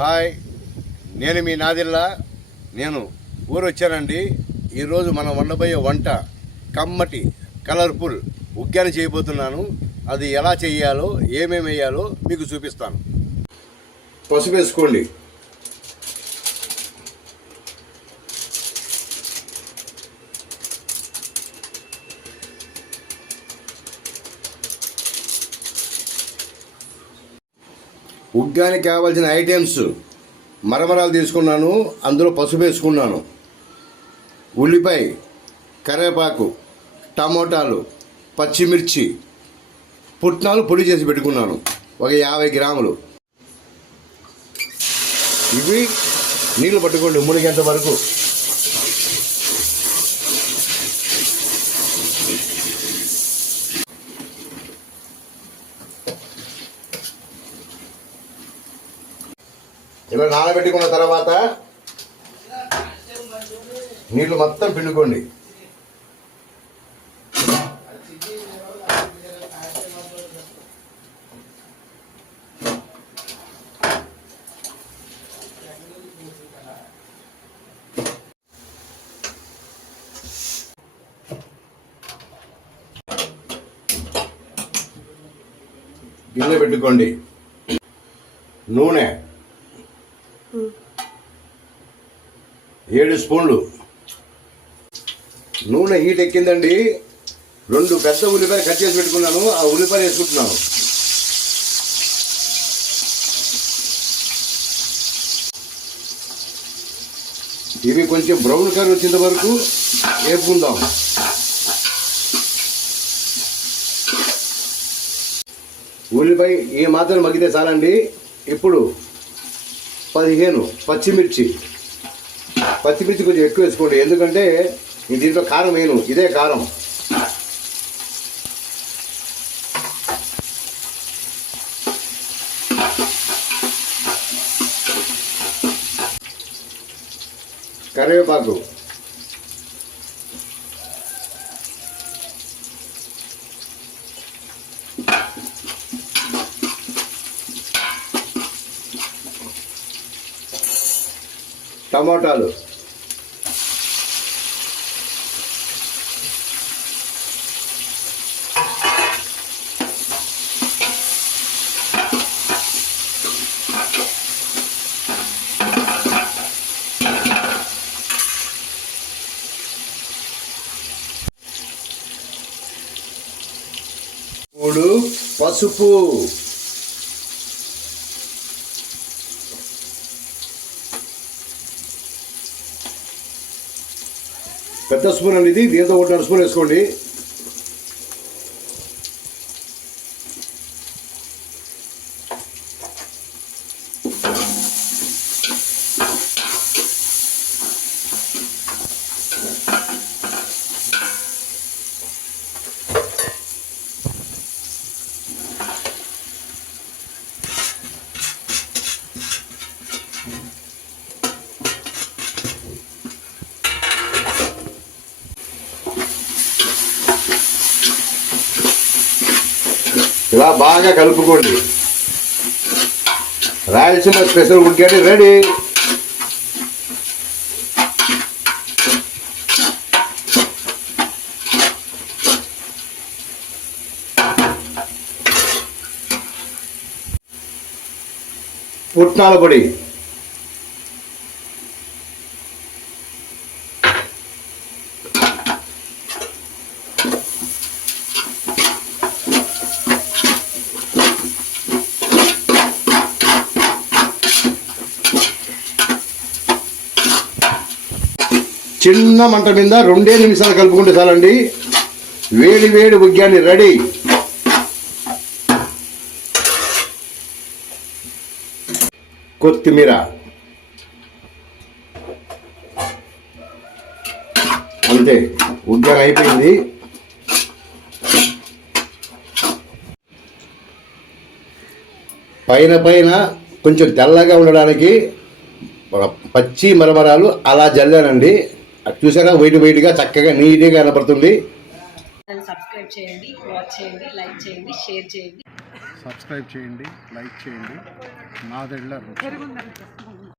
Hi, నేను మీ నాదిల్లా. నేను ఊరు వచ్చానండి. ఈరోజు మనం వండబోయే వంట కమ్మటి కలర్ఫుల్ ఉగ్గాని చేయబోతున్నాను. అది ఎలా చేయాలో ఏమేమి వేయాలో మీకు చూపిస్తాను. పసుపు వేసుకోండి, ఉగ్గానికి కావాల్సిన ఐటమ్స్ మరమరాలు తీసుకున్నాను, అందులో పసుపు వేసుకున్నాను, ఉల్లిపాయ, కరివేపాకు, టమోటాలు, పచ్చిమిర్చి, పుట్నాలు పొడి చేసి పెట్టుకున్నాను, ఒక 50 గ్రాములు. ఇవి నీళ్ళు పట్టుకోండి మునిగేంత వరకు. ఇలా నానబెట్టుకున్న తర్వాత నీళ్ళు మొత్తం పిండుకోండి. గిన్నె పెట్టుకోండి. నూనె 7 స్పూన్లు. నూనె హీట్ ఎక్కిందండి. 2 పెద్ద ఉల్లిపాయలు కట్ చేసి పెట్టుకున్నాను, ఆ ఉల్లిపాయలు వేసుకుంటున్నాను. ఇవి కొంచెం బ్రౌన్ కలర్ వచ్చేంత వరకు వేపుకుందాం. ఉల్లిపాయ ఈ మాత్రం మగ్గితే చాలండి. ఇప్పుడు 15 పచ్చిమిర్చి కొంచెం ఎక్కువ వేసుకోండి, ఎందుకంటే దీంట్లో కారం వేయను, ఇదే కారం. కరివేపాకు, టమాటాలు, పసుపు, పెద్ద స్పూన్ అనేది, దీంతో 1.5 స్పూన్ వేసుకోండి. ఇలా బాగా కలుపుకోండి. Rayalaseema special uggani ready. పుట్నాల పొడి, చిన్న మంట మీద 2 నిమిషాలు కలుపుకుంటే చాలండి. వేడి వేడి ఉగ్గాని రెడీ. కొత్తిమీర, అంతే, ఉగ్గాని అయిపోయింది. పైన కొంచెం తెల్లగా ఉండడానికి పచ్చి మరమరాలు అలా జల్లానండి. చూసారా, వైట్గా చక్కగా నీట్గా కనపడుతుంది. సబ్స్క్రైబ్ చేయండి, వాచ్ చేయండి, లైక్ చేయండి, షేర్ చేయండి. సబ్స్క్రైబ్ చేయండి, లైక్ చేయండి. నాదెళ్ల రుచి.